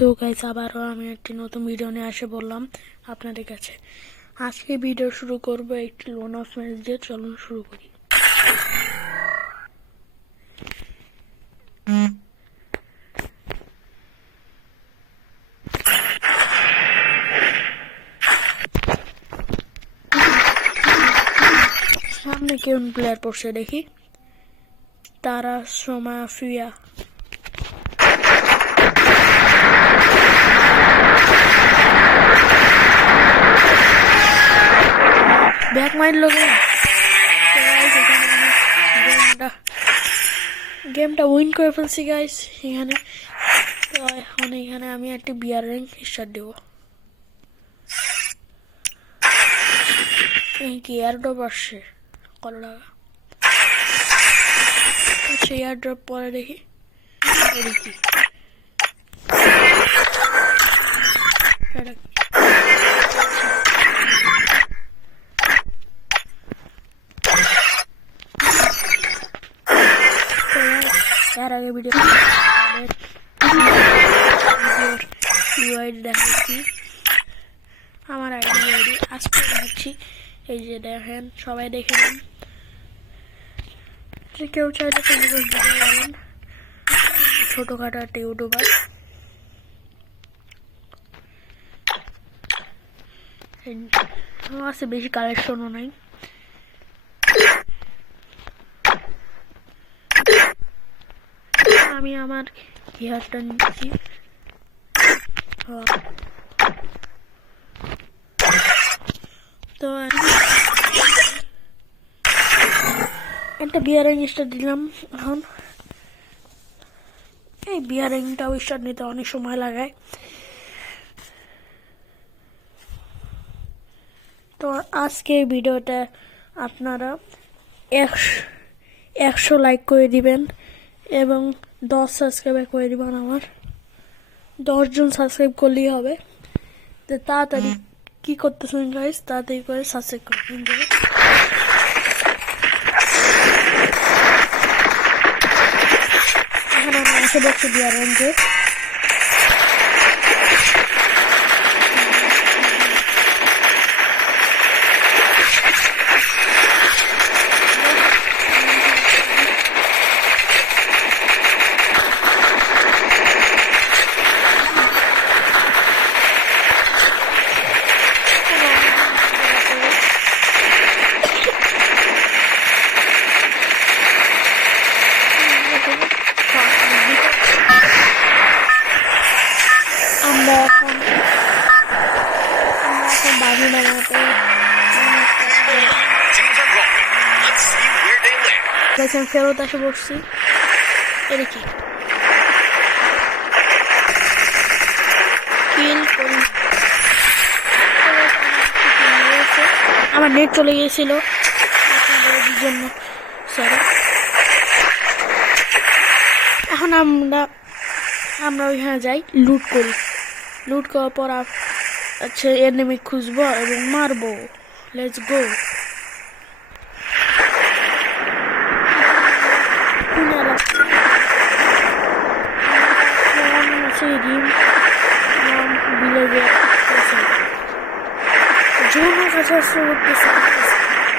তো গাইস আবারও আমি একটি নতুন ভিডিও নিয়ে আসে বললাম আপনাদের কাছে। আজকে ভিডিও শুরু করব একটি লোন অফ ম্যাচ দিয়ে। চলুন শুরু করি। সামনে কেমন প্লেয়ার পড়ছে দেখি। তারা সোমাফিয়া ব্যাক মাইন্ড লোকে গেমটা উইন করে ফেলছি গাইস এখানে। তো এখন এখানে আমি একটি বিয়ার র্যাঙ্ক স্টার্ট দেব। কি এয়ারড্রপ আসছে কত টাকা? আচ্ছা এয়ারড্রপ পরে দেখি। দেখি তার আগে ভিডিও দেখাচ্ছি আমার আইডি আজকে দেখাচ্ছি। এই যে দেখেন, সবাই দেখে নেন। কেউ চাইলে দিতে পারেন, ছোটখাটো একটা ইউটিউবার। আমার কাছে বেশি কালেকশনও নাই। আমি আমার গিয়ারটা নিচ্ছি। তো একটা বিয়ারিং স্টার্ট দিলাম। এখন এই বিয়ারিংটাও স্টার্ট নিতে অনেক সময় লাগায়। তো আজকে ভিডিওটা আপনারা 100 লাইক করে দিবেন এবং 10 সাবস্ক্রাইব করে দিবেন। আমার 10 জন সাবস্ক্রাইব করলেই হবে। তো তাড়াতাড়ি কি করতেছেন গাইস, তাড়াতাড়ি করে সাবস্ক্রাইব করবেন। এখন আমি এসে বসে দিয়ে রেঞ্জে আমরা এখন বাড়ি বানাতে ফেরত এসে বসছি। এটা কি আমার নেট চলে গিয়েছিল আপনাদের জন্য, সরি। এখন আমরা ওইখানে যাই, লুট করি। লুট করার পর আচ্ছা এনিমি খুঁজবো এবং মারবো। Let's go.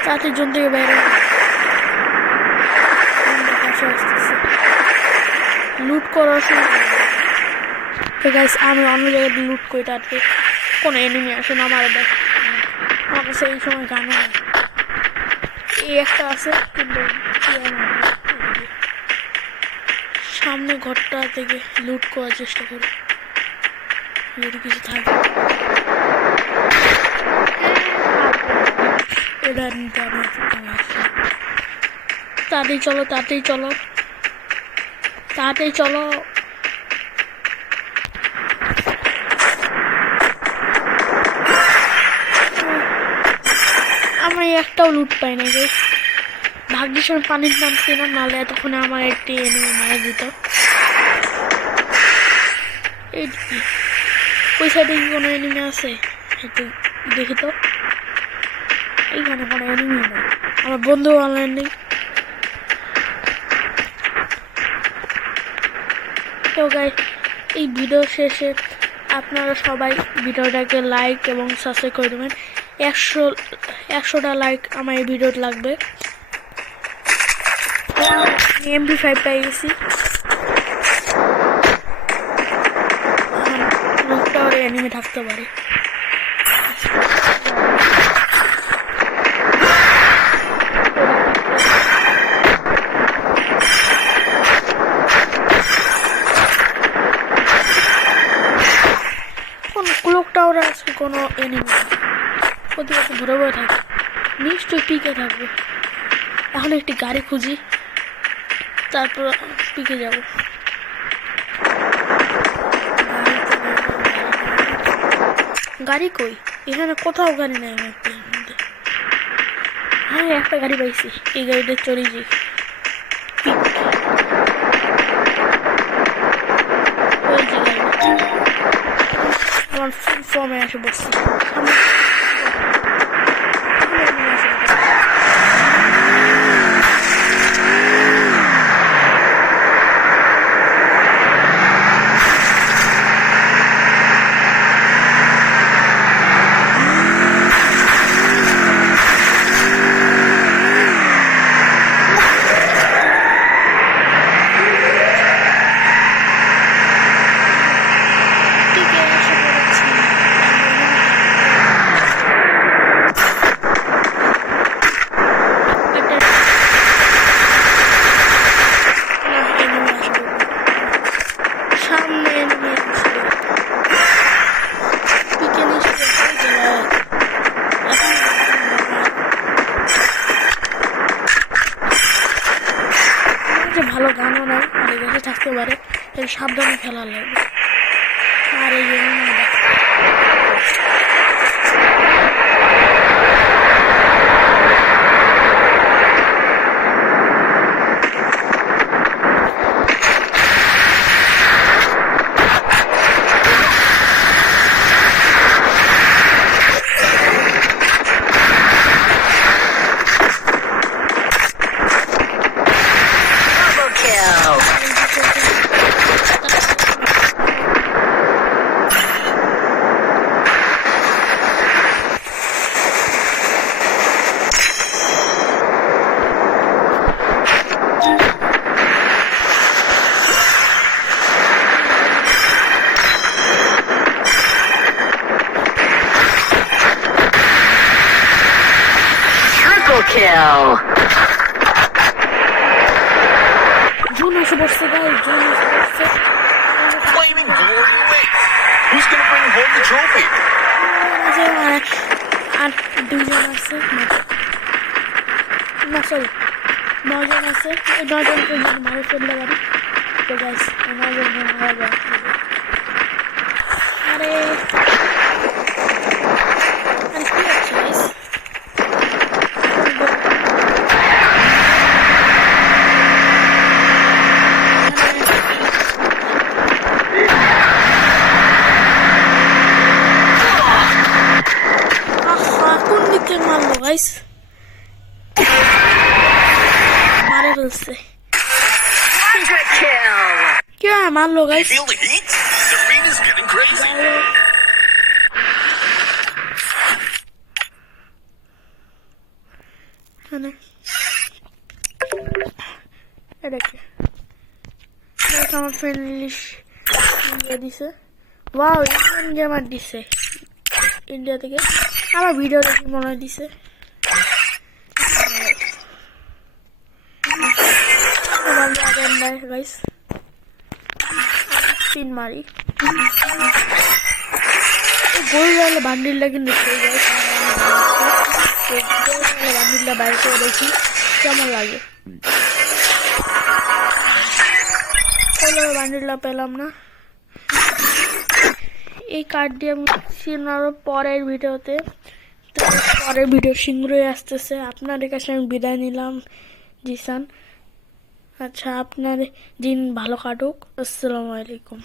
চারজন থেকে বাইরে লুট করার সময় আমি অন্য জায়গায় লুট করি, তাতে কোনো এনিমি আসে না আমার। দেখ আমার কাছে এই সময় গানও এই একটা আছে, কিন্তু সামনে ঘরটা থেকে লুট করার চেষ্টা করি যদি কিছু থাকে। এটা নিতে আমার তাড়াতাড়ি চলো, তাড়াতাড়ি চলো, তাড়াতাড়ি চলো। আমরা একটাও লুট পাই না গাইস। ভাগ্যের সময় পানির নামছিলাম, নাহলে এতক্ষণে আমার একটি এনিমি মারা যেত। ওই সাইডে কি কোনো এনিমি আছে? একটু দেখি তো। এইখানে কোনো এনিমি নেই, আমার বন্ধু অনলাইন নেই। তো গাইস এই ভিডিও শেষে আপনারা সবাই ভিডিওটাকে লাইক এবং সাবস্ক্রাইব করে দেবেন। 100টা লাইক আমার এই ভিডিওতে লাগবে। MP5 পেয়ে গেছি, লোকটা ওর এনিমে থাকতে পারে। লোকটা ওরা আজকে কোনো এনিমে ওদিকে ঘুরে ঘুরে থাকে, নিশ্চয়ই পিকে থাকবে। এখন একটি গাড়ি খুঁজি, তারপর পিকে যাব। গাড়ি কই? এখানে কোথাও গাড়ি নাই ম্যাপের মধ্যে। হ্যাঁ, একটা গাড়ি পাইছি, এই গাড়িটা চলে যাই। ওই যে গাড়ি আমার ফুল ফর্মে এসে বসছি। ভালো গানও নাই, আর কাছে থাকতে পারে, তাই সাবধানে খেলা লাগবে। আর এই Kill. June এসে বসছে guys, June এসে বসছে। Flaming glory awaits. Who's gonna bring home the trophy? আর 2 জন আছে, না সরি 9 জন আছে। এই 9 জনকে মারে ফেলতে পারি তো গাইস, 9 জন মারা যায়। আরে কি হচ্ছে গাইস? মারে ফেলছে, কি মারলো guys? Feel the heat? The arena's getting crazy. আমার ফ্রেন্ড দিছে, ওয়াও ইন্ডিয়ান গেমার দিছে ইন্ডিয়া থেকে। আমার ভিডিও দেখি মনে হয় দিছে। গাইস স্পিন মারি, গোল বান্ডিলটা কিন্তু বান্ডিলটা বাইরে করে দেখি কেমন লাগে। বান্ডিলটা পেলাম না, এই কার্ড দিয়ে আমি আরো পরের ভিডিওতে, পরের ভিডিও শীঘ্রই আসতেছে। আপনাদের কাছে আমি বিদায় নিলাম জিসান। আচ্ছা, আপনার দিন ভালো কাটুক। আসসালামু আলাইকুম।